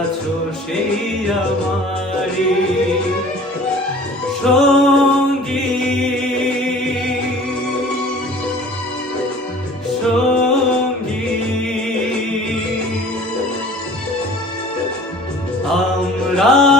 আছো সেই আমারি সঙ্গী। সঙ্গী। আমরা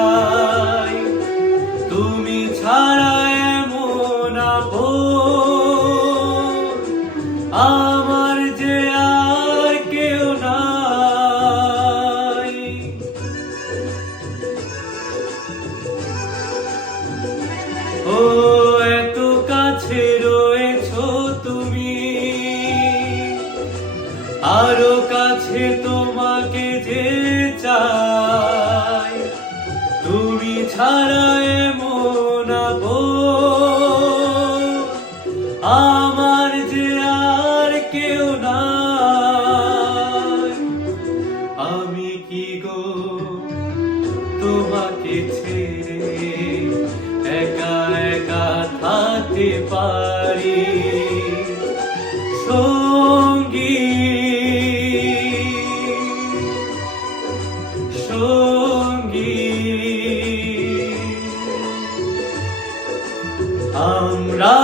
ছাড়া এমন আমার যে কেউ নাই। ও, এত কাছে রয়েছো তুমি। আরও কাছে তোমাকে যে চাই। তুমি ছাড়া আমরা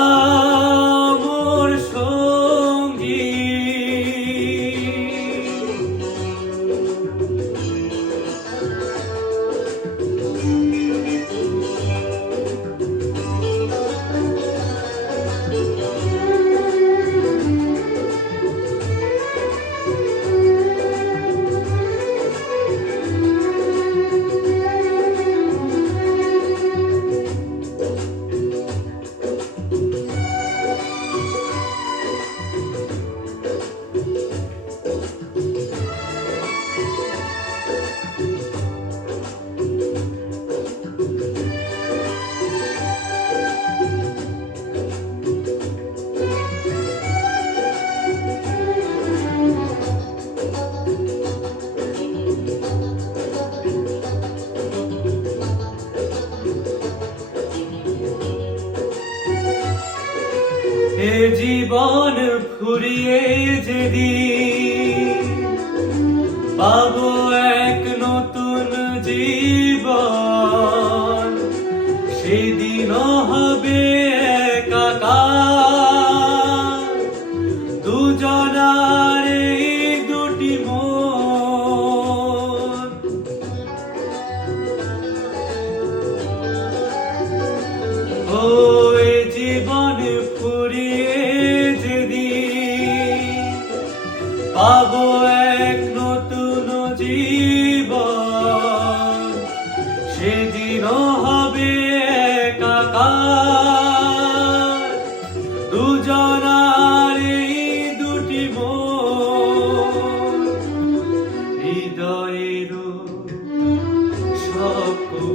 জীবন ফুরিয়ে যদি পাবো এক নতুন জীবন সেদিন হবে একাকার। দুজনার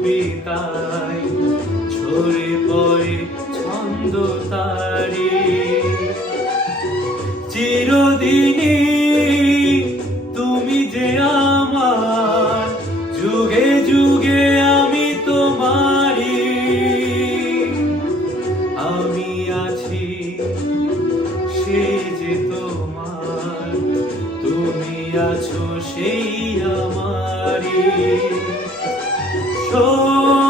কবিতায় ঝরে পড়ে ছন্দ তারি। চিরদিনই তুমি যে আমার, যুগে যুগে আমি তোমারি আমি আছি সে যে তোমার, তুমি আছো সেই আমারি estou.